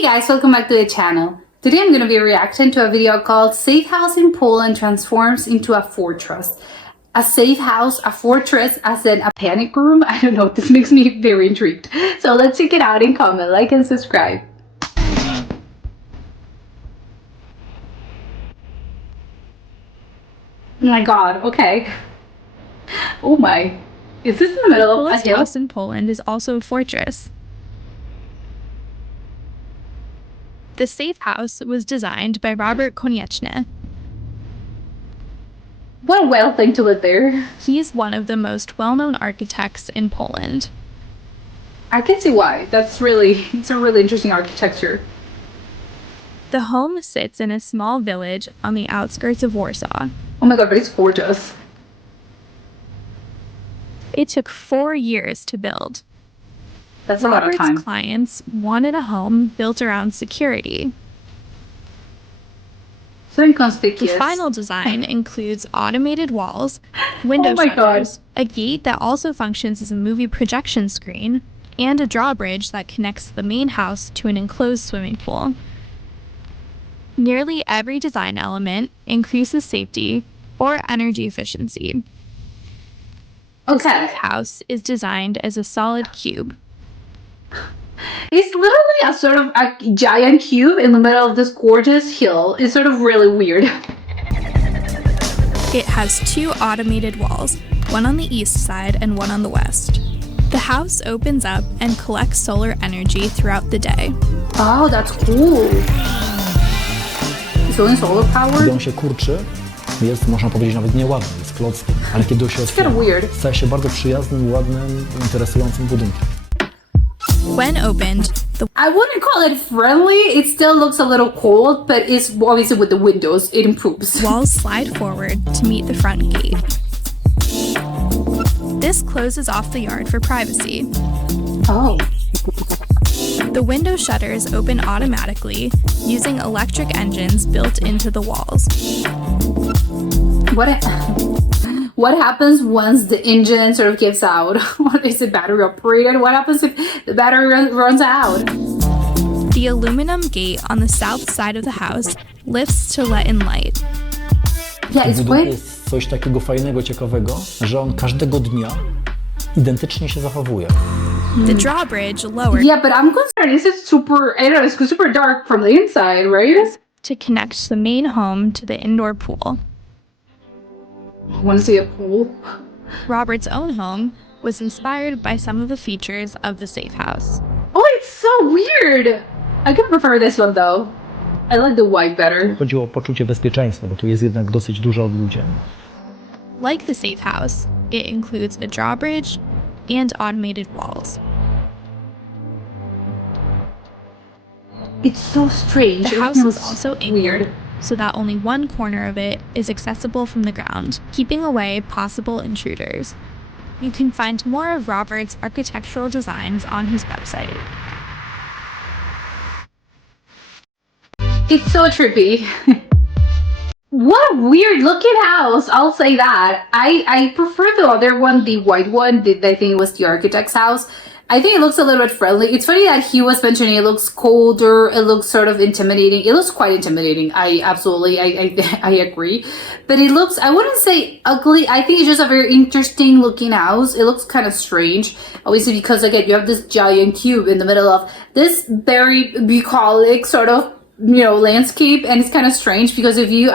Hey guys, welcome back to the channel. Today I'm going to be reacting to a video called Safe House in Poland Transforms into a Fortress. A safe house, a fortress, as in a panic room? I don't know, this makes me very intrigued. So let's check it out and comment, like and subscribe. Oh my god, okay. Oh my. Is this in the middle of a The hill? house in Poland is also a fortress. The safe house was designed by Robert Konieczny. What a wild thing to live there. He's one of the most well-known architects in Poland. I can see why. It's a really interesting architecture. The home sits in a small village on the outskirts of Warsaw. Oh my god, but it's gorgeous. It took 4 years to build. That's a lot of time. Robert's clients wanted a home built around security. So inconspicuous. The final design includes automated walls, window Oh my God. shutters, a gate that also functions as a movie projection screen, and a drawbridge that connects the main house to an enclosed swimming pool. Nearly every design element increases safety or energy efficiency. The Okay. safe house is designed as a solid cube. It's literally a sort of a giant cube in the middle of this gorgeous hill. It's sort of really weird. It has 2 automated walls, one on the east side and one on the west. The house opens up and collects solar energy throughout the day. Oh, that's cool. It's only solar Gdy powered? on się kurczy, jest, można powiedzieć, nawet nieładny, jest klockiem, ale kiedy się otwiera, kinda weird. staje się bardzo przyjaznym, ładnym, interesującym budynkiem. When opened, the I wouldn't call it friendly. It still looks a little cold, but it's obviously with the windows, it improves. walls slide forward to meet the front gate. This closes off the yard for privacy. Oh. The window shutters open automatically using electric engines built into the walls. What happens once the engine sort of gives out? What is it, battery operated? What happens if the battery runs out? The aluminum gate on the south side of the house lifts to let in light. Yeah, W it's budynku quite... jest coś takiego fajnego, ciekawego, że on każdego dnia identycznie się zachowuje. The drawbridge lowers Yeah, but I'm concerned. Is it super... I don't know, it's super dark from the inside, right? to connect the main home to the indoor pool. Want to see a pool? Robert's own home was inspired by some of the features of the safe house. Oh, it's so weird. I could prefer this one though. I like the white better. Chodziło o poczucie bezpieczeństwa, bo tu jest jednak dosyć dużo ludzi. Like the safe house, it includes a drawbridge and automated walls. It's so strange. The It house feels is also weird. so that only one corner of it is accessible from the ground, keeping away possible intruders. You can find more of Robert's architectural designs on his website. It's so trippy. What a weird looking house. I'll say that. I prefer the other one, the white one. I think it was the architect's house. I think it looks a little bit friendly. It's funny that he was mentioning it looks colder. It looks sort of intimidating. It looks quite intimidating. I agree. But it looks, I wouldn't say ugly. I think it's just a very interesting looking house. It looks kind of strange. Obviously, because again, you have this giant cube in the middle of this very bucolic sort of, you know, landscape, and it's kind of strange because if you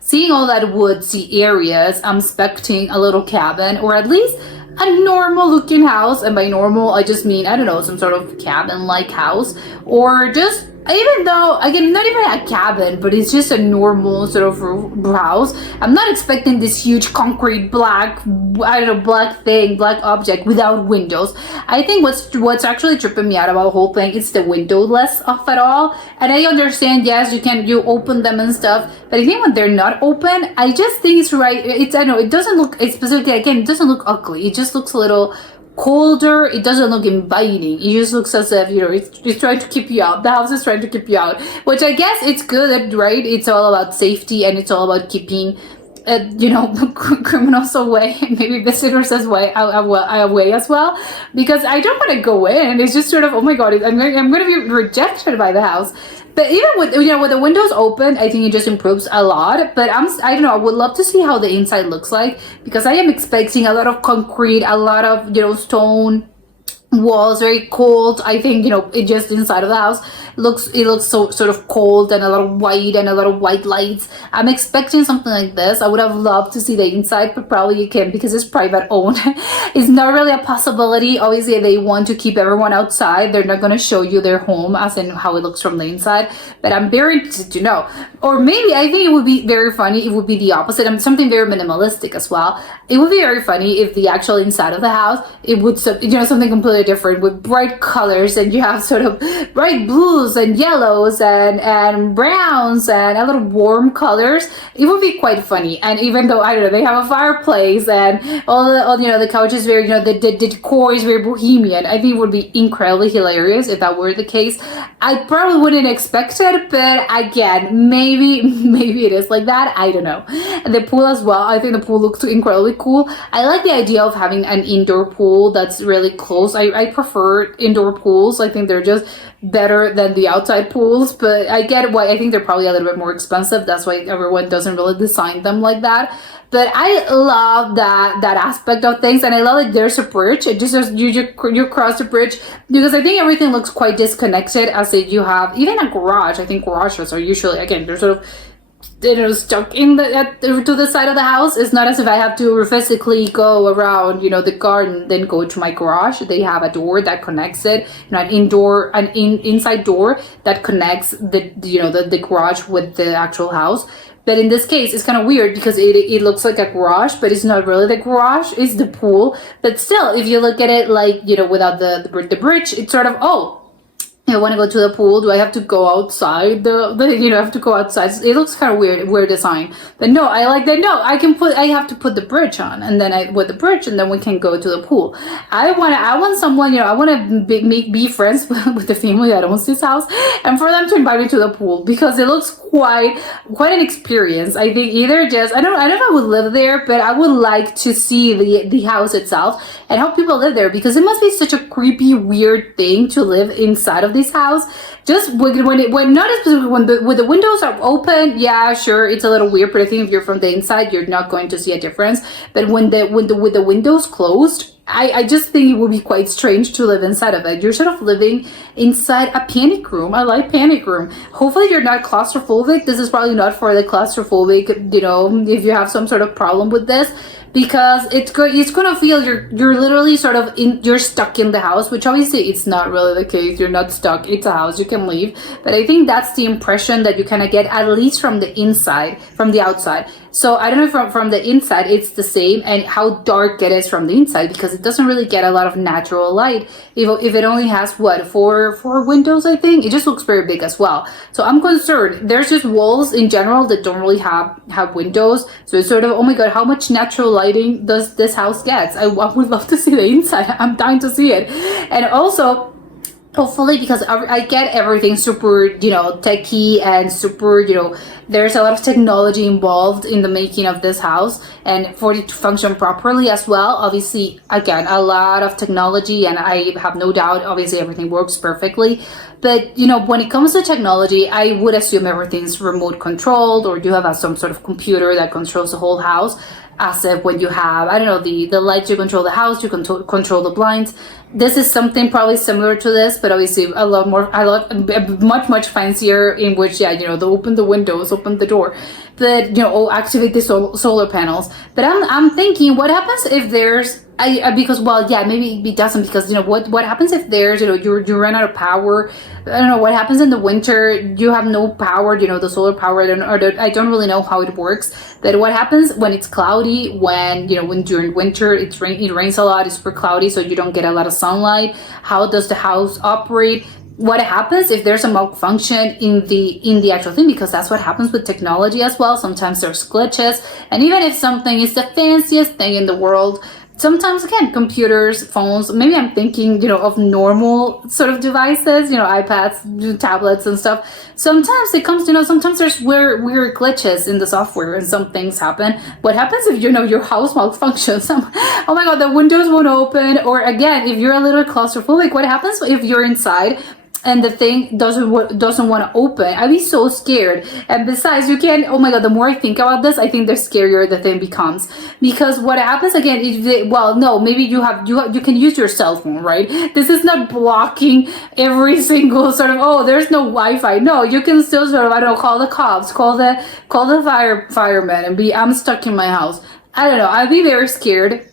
seeing all that woodsy areas, I'm expecting a little cabin or at least a normal looking house, and by normal I just mean, I don't know, some sort of cabin like house, or just, even though again, not even a cabin, but it's just a normal sort of house. I'm not expecting this huge concrete black, I don't know, black object without windows. I think what's actually tripping me out about the whole thing is the windowless of it all. And I understand, yes, you open them and stuff, but I think when they're not open, I just think it's right. It's, I don't know, it doesn't look, specifically again, it doesn't look ugly. It just looks a little colder. It doesn't look inviting. It just looks as if, you know, it's trying to keep you out. The house is trying to keep you out, which I guess it's good, right? It's all about safety and it's all about keeping criminals away, maybe visitors away as well, because I don't want to go in and it's just sort of, oh my god, I'm going to be rejected by the house. But even with the windows open, I think it just improves a lot. But I don't know, I would love to see how the inside looks like, because I am expecting a lot of concrete, a lot of stone walls, very cold. I think it just inside of the house looks so sort of cold, and a lot of white lights. I'm expecting something like this. I would have loved to see the inside, but probably you can't because it's private owned. It's not really a possibility. Obviously they want to keep everyone outside. They're not going to show you their home as in how it looks from the inside, but I'm very interested to know. Or maybe I think it would be very funny, it would be the opposite, and something very minimalistic as well. It would be very funny if the actual inside of the house, it would something completely different with bright colors, and you have sort of bright blues and yellows and browns and a little warm colors. It would be quite funny. And even though I don't know, they have a fireplace and all the couch is very the decor is very bohemian, I think it would be incredibly hilarious if that were the case. I probably wouldn't expect it, but again, maybe it is like that. I don't know. And the pool as well, I think the pool looks incredibly cool. I like the idea of having an indoor pool that's really close. I prefer indoor pools. I think they're just better than the outside pools, but I get why. I think they're probably a little bit more expensive. That's why everyone doesn't really design them like that. But I love that aspect of things, and I love that there's a bridge. It just you cross the bridge, because I think everything looks quite disconnected. As if you have even a garage. I think garages are usually, again, they're sort of stuck in to the side of the house. It's not as if I have to physically go around the garden then go to my garage. They have a door that connects it, an inside door that connects the garage with the actual house. But in this case, it's kind of weird because it looks like a garage, but it's not really the garage, it's the pool. But still, if you look at it like without the bridge, it's sort of, I want to go to the pool. Do I have to go outside? I have to go outside. It looks kind of weird design. But no, I like that. No, I have to put the bridge on, and then with the bridge, and then we can go to the pool. I want someone, I want to be friends with the family that owns this house, and for them to invite me to the pool, because it looks quite an experience. I think either just, I don't know if I would live there, but I would like to see the house itself and how people live there, because it must be such a creepy, weird thing to live inside of this house. Just when the windows are open, yeah, sure, it's a little weird, but I think if you're from the inside, you're not going to see a difference. But with the windows closed, I just think it would be quite strange to live inside of it. You're sort of living inside a panic room. I like panic room. Hopefully you're not claustrophobic. This is probably not for the claustrophobic, if you have some sort of problem with this, because it's gonna feel you're literally sort of you're stuck in the house, which obviously it's not really the case. You're not stuck. It's a house. You can leave. But I think that's the impression that you kind of get, at least from the inside, from the outside. So I don't know if from the inside it's the same, and how dark it is from the inside, because it doesn't really get a lot of natural light. If it only has four windows, I think it just looks very big as well. So I'm concerned. There's just walls in general that don't really have windows. So it's sort of, oh my god, how much natural lighting does this house get? I would love to see the inside. I'm dying to see it. And also, hopefully, because I get everything super, techie and super, there's a lot of technology involved in the making of this house, and for it to function properly as well. Obviously, again, a lot of technology, and I have no doubt, obviously, everything works perfectly. But, when it comes to technology, I would assume everything's remote controlled, or you have some sort of computer that controls the whole house. As if when you have, I don't know, the lights, you control the house, you control the blinds. This is something probably similar to this, but obviously much fancier, in which, they open the windows, open the door, but activate the solar panels. But I'm thinking, what happens if there's maybe it doesn't, because what happens if there's you run out of power. I don't know what happens in the winter. You have no power, the solar power. I don't really know how it works. But what happens when it's cloudy? When during winter it rains a lot. It's super cloudy, so you don't get a lot of sunlight. How does the house operate? What happens if there's a malfunction in the actual thing? Because that's what happens with technology as well. Sometimes there's glitches, and even if something is the fanciest thing in the world, sometimes again, computers, phones, maybe I'm thinking, of normal sort of devices, iPads, tablets and stuff. Sometimes it comes, sometimes there's weird glitches in the software and some things happen. What happens if, your house malfunctions? Oh my God, the windows won't open. Or again, if you're a little claustrophobic, what happens if you're inside and the thing doesn't want to open? I'd be so scared. And besides, you can't. Oh my God! The more I think about this, I think the scarier the thing becomes. Because what happens again? Maybe you can use your cell phone, right? This is not blocking every single sort of. Oh, there's no Wi-Fi. No, you can still sort of. I don't know. Call the cops. Call the fireman, and I'm stuck in my house. I don't know. I'd be very scared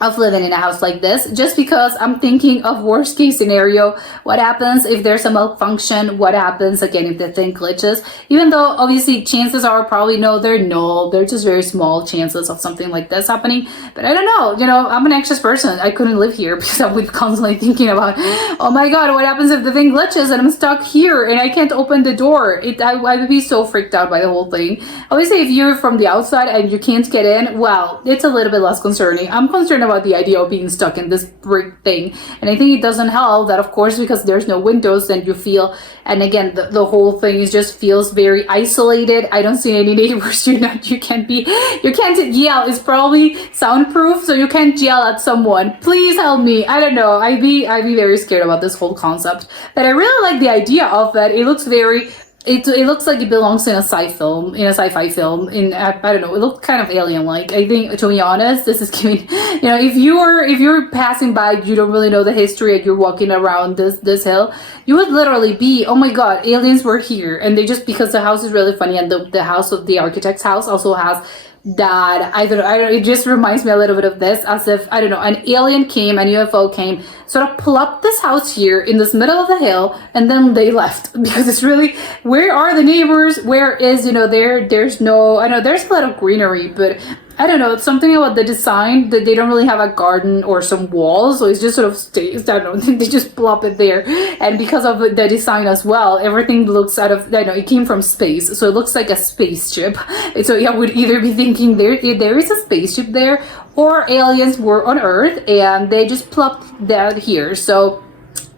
of living in a house like this, just because I'm thinking of worst case scenario. What happens if there's a malfunction? What happens again if the thing glitches? Even though obviously chances are probably they're null. They're just very small chances of something like this happening. But I don't know. I'm an anxious person. I couldn't live here because I would constantly thinking about, oh my God, what happens if the thing glitches and I'm stuck here and I can't open the door? I would be so freaked out by the whole thing. Obviously, if you're from the outside and you can't get in, well, it's a little bit less concerning. I'm concerned about the idea of being stuck in this brick thing, and I think it doesn't help that, of course, because there's no windows, and you feel, and again, the whole thing just feels very isolated. I don't see any neighbors. You can't yell. It's probably soundproof, so you can't yell at someone. Please help me. I don't know. I'd be very scared about this whole concept, but I really like the idea of it. It looks very. It looks like it belongs in a sci-fi film. I don't know. It looked kind of alien-like. I think, to be honest, this is giving. If you're passing by, you don't really know the history, and you're walking around this hill, you would literally be, oh my God, aliens were here, and they just, because the house is really funny, and the house of the architect's house also has that, I don't know, it just reminds me a little bit of this, as if, I don't know, an alien came, an UFO came, sort of plopped this house here in this middle of the hill, and then they left. Because it's really, where are the neighbors? Where is, there's no, I know there's a lot of greenery, but I don't know, it's something about the design that they don't really have a garden or some walls, so it's just sort of stays, I don't know, they just plop it there. And because of the design as well, everything looks out of, I don't know, it came from space, so it looks like a spaceship. So I would either be thinking there is a spaceship there, or aliens were on Earth and they just plopped that here. So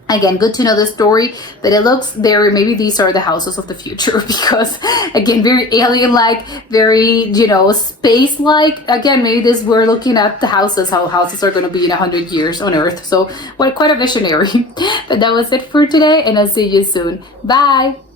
again, good to know the story, but it looks very, maybe these are the houses of the future, because again, very alien-like, very, space-like. Again, maybe we're looking at the houses, how houses are going to be in 100 years on Earth. So quite a visionary. But that was it for today, and I'll see you soon. Bye!